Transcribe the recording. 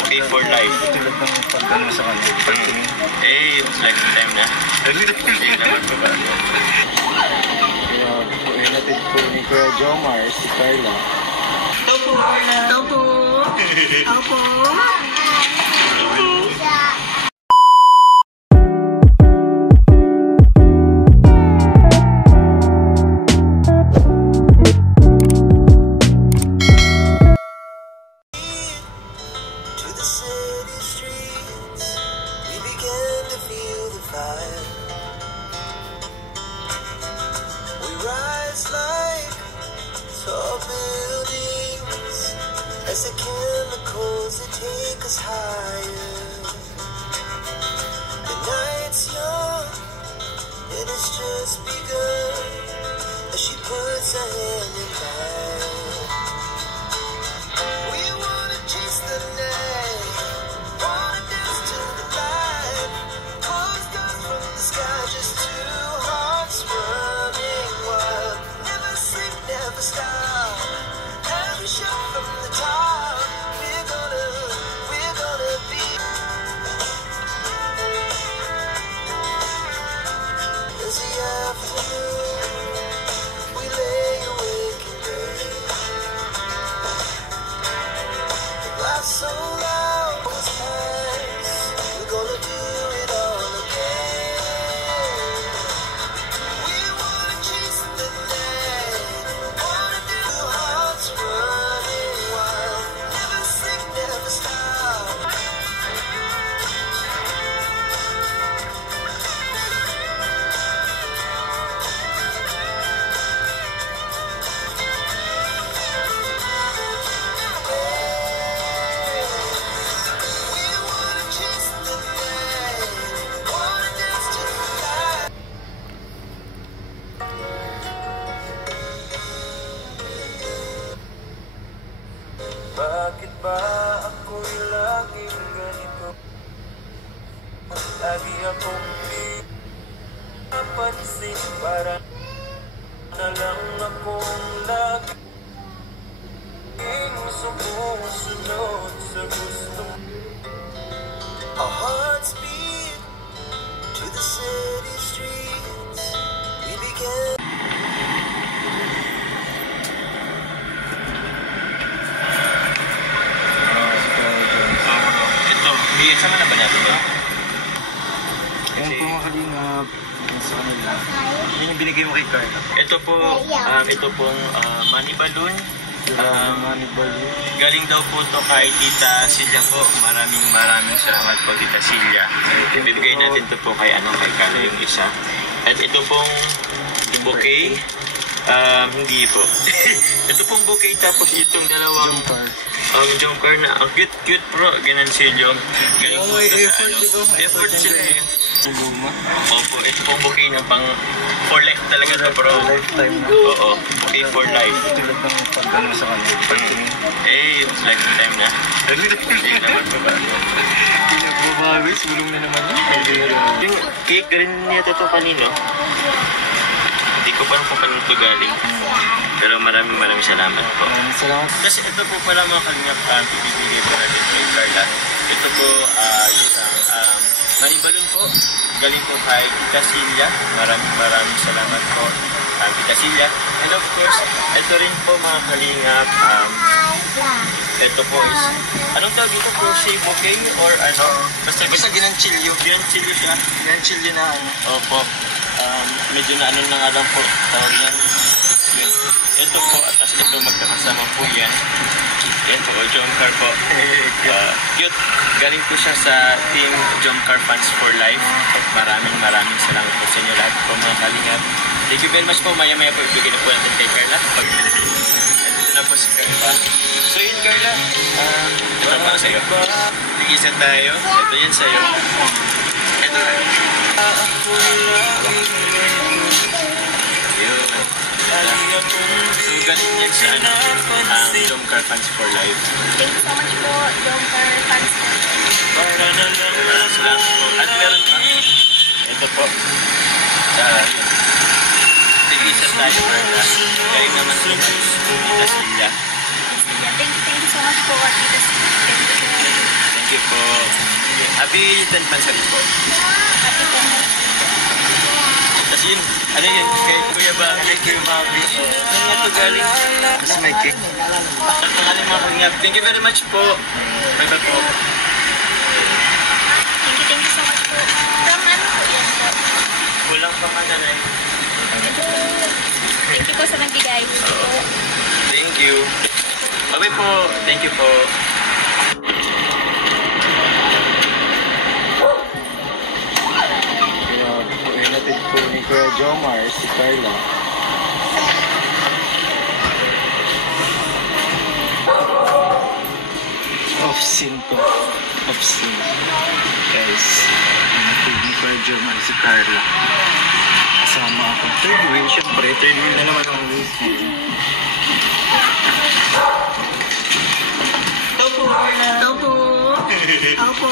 Okay for life. Tulad ng pagdano sa kanya. Eh, it's lifetime na. Hindi naman pa ba? Kaya natin po ni Kuya Jomar, si Carla. Opo, Carla. Opo. Opo. As the chemicals that take us higher. The night's young, and it's just begun. As she puts her hand in mine, we wanna chase the night, wanna dance to the light. Close down from the sky, just two hearts running wild. Never sleep, never stop. Every shot from the top. So loud, it's past. We're gonna do it all again. We wanna chase the night, wanna do hearts running wild. Never sleep, never stop. Bakit ba ako'y laging ganito? Lagi akong di napansin. Para na lang akong laging sumusunod sa gusto. Our hearts beat to the city streets. We began. Sama na ba natin ba? Ayan po mga kalingap. Sa kanila. Yan yung binigay mo kay Carla. Ito pong money balloon. Money balloon. Galing daw po to kay Tita Silya po. Maraming salamat po, Tita Silya. Ibibigay natin to po kay Carla yung isa. At ito pong bouquet. Hindi po. Ito pong bouquet, tapos itong dalawang jump car na ang cute bro, ginansilyo. Galing po sa effort sila eh. Opo, ito pong bouquet na pang for life talaga to bro. Lifetime na. Oo, bouquet for life. Tulad ng pagdano sa kanya. Eh, it's lifetime na. Hindi naman pa ba? Nagbabawis, bulong na naman yun. Yung cake, galing niya to kanino? Hindi ko pa rin kung kanino to galing. Pero maraming salamat po. Salamat. Kasi ito po pala mga kalingap, ibibigay po natin kay Carla. Ito po isang money balloon po. Galing po kay Tita Silya. Maraming salamat po, Tita Silya. And of course, ito rin po mga kalingap. Ito po is, anong tawag dito po? Si bouquet or ano? Basta ginanchilyo. Ginanchilyo siya. Ginanchilyo na ano. Opo. Medyo na ano na nga lang po tawag yan. Ito po, at as ito magkakasama po yan. Yan po, Jomcar po. Cute. Galing po siya sa Team Jomcar Fans for Life. Maraming salamat po sa inyo lahat po mga kalingap. Thank you very much po. Maya-maya po ibigay na po natin kay Carla. Ito na po si Carla. So yun Carla, ito para sa'yo. Tig-isa tayo. Ito yan sa'yo. Ito na. So galing yan sa Jomcar Fans for Life. Thank you so much po, Jomcar Fans for Life. Salamat po. At meron pa. Ito po. Sige mag-isa tayo, Carla. Galing naman po ng Tita Silla. Yeah, thank you so much po, Tita Silla. Thank you po. Happy 10th anniversary po. Happy po. Tapos yun, ano yun, kay Kuya ba? Kay Kuya Bobby. Saan nga ito galing? Mas may cake. Ang pangalan mga kunyap. Thank you very much po. Bye-bye po. Thank you so much po. From ano po yan po? Kulang pa ka nanay. Thank you po sa nagbigay. Thank you. Bye-bye po. Thank you po. Kaya po inatid po ni Kuya Jomar si Carla. Off-scene to. Off-scene. Guys, inatid ni Kuya Jomar si Carla. Kasama ako. Third wheel, syempre. Third wheel na naman ang wheels mo. Opo. Opo. Opo.